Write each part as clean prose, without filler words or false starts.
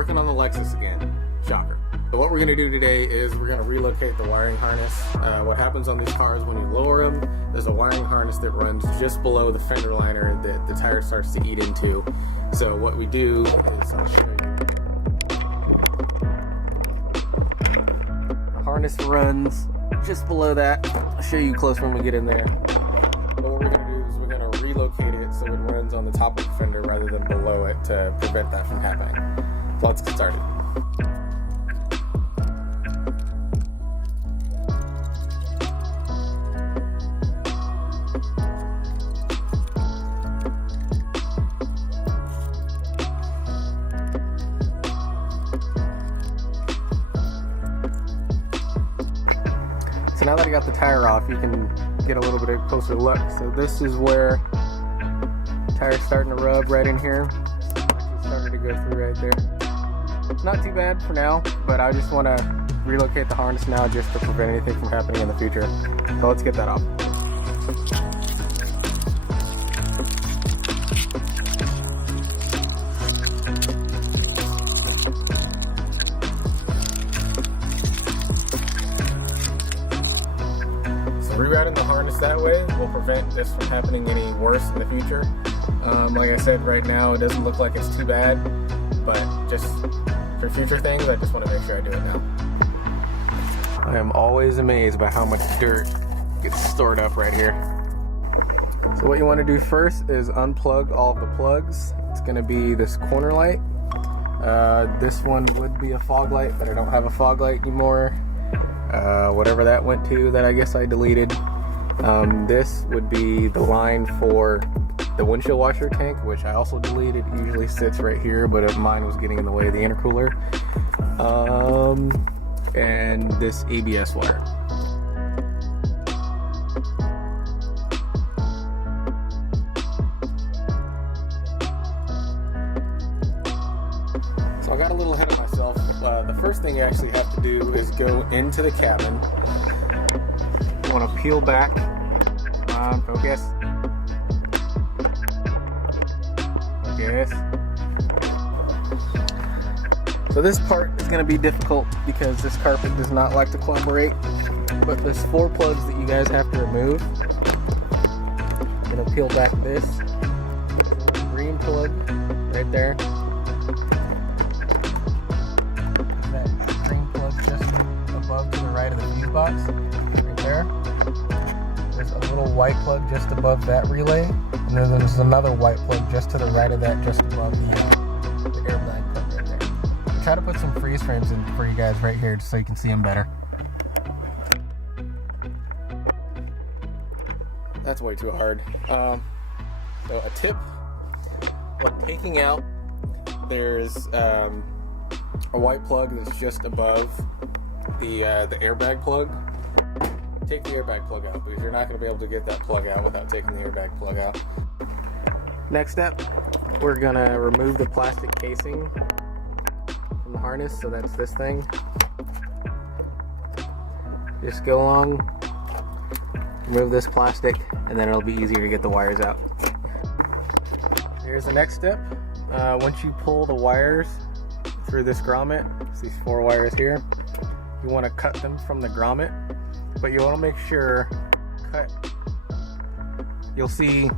working on the Lexus again. Shocker. So what we're going to do today is we're going to relocate the wiring harness. What happens on these cars when you lower them, there's a wiring harness that runs just below the fender liner that the tire starts to eat into. So what we do is, I'll show you. The harness runs just below that. I'll show you close when we get in there. But what we're going to do is we're going to relocate it so it runs on the top of the fender rather than below it to prevent that from happening. So let's get started. So now that I got the tire off, you can get a little bit of a closer look. So this is where the tire's starting to rub right in here. It's starting to go through right there. Not too bad for now, but I just want to relocate the harness now just to prevent anything from happening in the future. So let's get that off. Rerouting the harness that way will prevent this from happening any worse in the future. Like I said, right now it doesn't look like it's too bad, but just for future things, I just want to make sure I do it now. I am always amazed by how much dirt gets stored up right here. So what you want to do first is unplug all of the plugs. It's going to be this corner light. This one would be a fog light, but I don't have a fog light anymore. Whatever that went to that I guess I deleted. This would be the line for the windshield washer tank, which I also deleted. It usually sits right here, but mine was getting in the way of the intercooler. And this ABS wire. So I got a little ahead of myself. The first thing you actually have to do is go into the cabin. You want to peel back. Come on, focus. Focus. So this part is going to be difficult because this carpet does not like to cooperate. But there's 4 plugs that you guys have to remove. I'm going to peel back this. Green plug right there. Above to the right of the fuse box, right there. There's a little white plug just above that relay, and then there's another white plug just to the right of that, just above the air blank plug right there. I'll try to put some freeze frames in for you guys right here just so you can see them better. That's way too hard. So a tip, when taking out, there's a white plug that's just above the airbag plug. Take the airbag plug out because you're not going to be able to get that plug out without taking the airbag plug out. Next step, we're going to remove the plastic casing from the harness, so that's this thing. Just go along, remove this plastic, and then it'll be easier to get the wires out. Here's the next step. Once you pull the wires through this grommet, it's these 4 wires here. You want to cut them from the grommet, but you want to make sure you'll see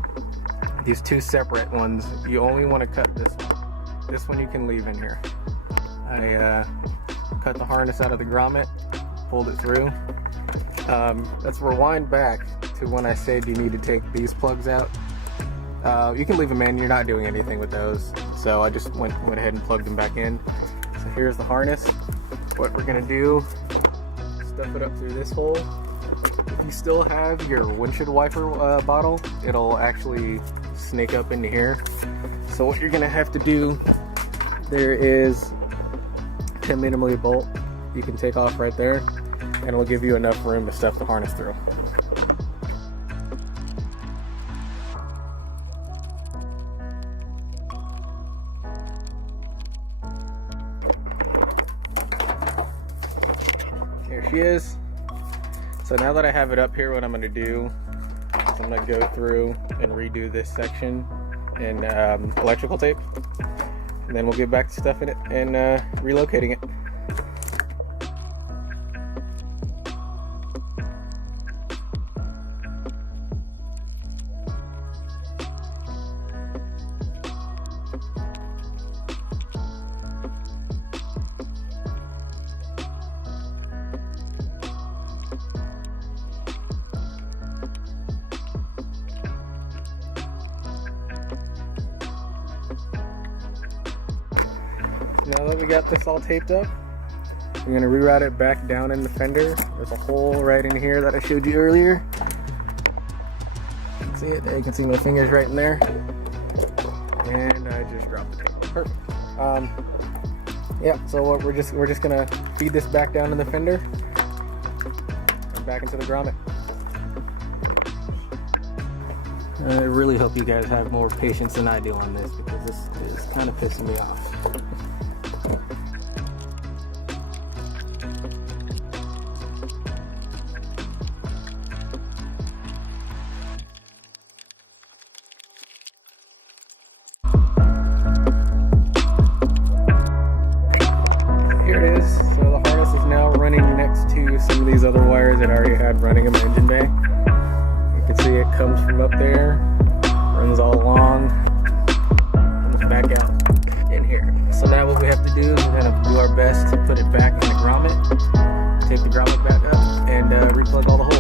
these 2 separate ones. You only want to cut this one. This one you can leave in here. I cut the harness out of the grommet, pulled it through. Let's rewind back to when I said you need to take these plugs out. You can leave them in, you're not doing anything with those. So I just went ahead and plugged them back in. So here's the harness. What we're gonna do, stuff it up through this hole. If you still have your windshield wiper bottle, it'll actually snake up into here. So what you're gonna have to do, there is a 10mm bolt you can take off right there, and it'll give you enough room to stuff the harness through. Here she is. So now that I have it up here, what I'm going to do is I'm going to go through and redo this section in electrical tape. and then we'll get back to stuffing it and relocating it. Now that we got this all taped up, I'm going to reroute it back down in the fender. There's a hole right in here that I showed you earlier. You can see it there. You can see my fingers right in there. And I just dropped the tape. Perfect. Yeah, so what we're just going to feed this back down in the fender and back into the grommet. I really hope you guys have more patience than I do on this, because this is kind of pissing me off. Here it is. So the harness is now running next to some of these other wires that I already had running in my engine bay. You can see it comes from up there, runs all along, comes back out in here. So now what we have to do is we're going to do our best to put it back in the grommet, take the grommet back up, and replug all the holes.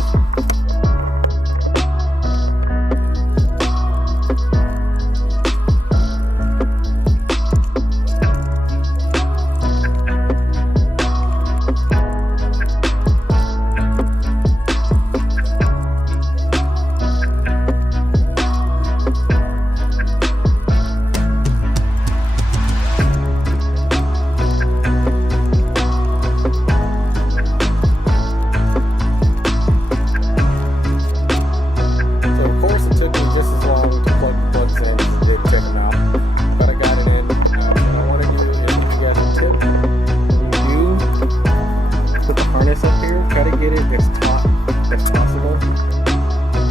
Up here, try to get it as taut as possible.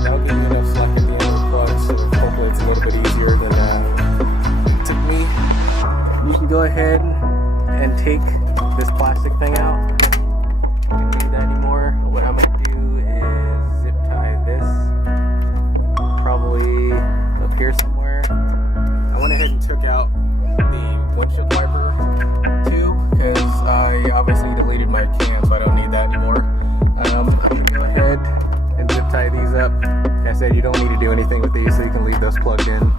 That'll give you enough slack at the end of the plug, so hopefully it's a little bit easier than it took me. You can go ahead and take this plastic thing out. You don't need that anymore. What I'm going to do is zip tie this, probably up here somewhere. I went ahead and took out the windshield wiper too, because I obviously deleted my cam, so I don't need that anymore. I'm going to go ahead and zip tie these up. Like I said, you don't need to do anything with these, so you can leave those plugged in.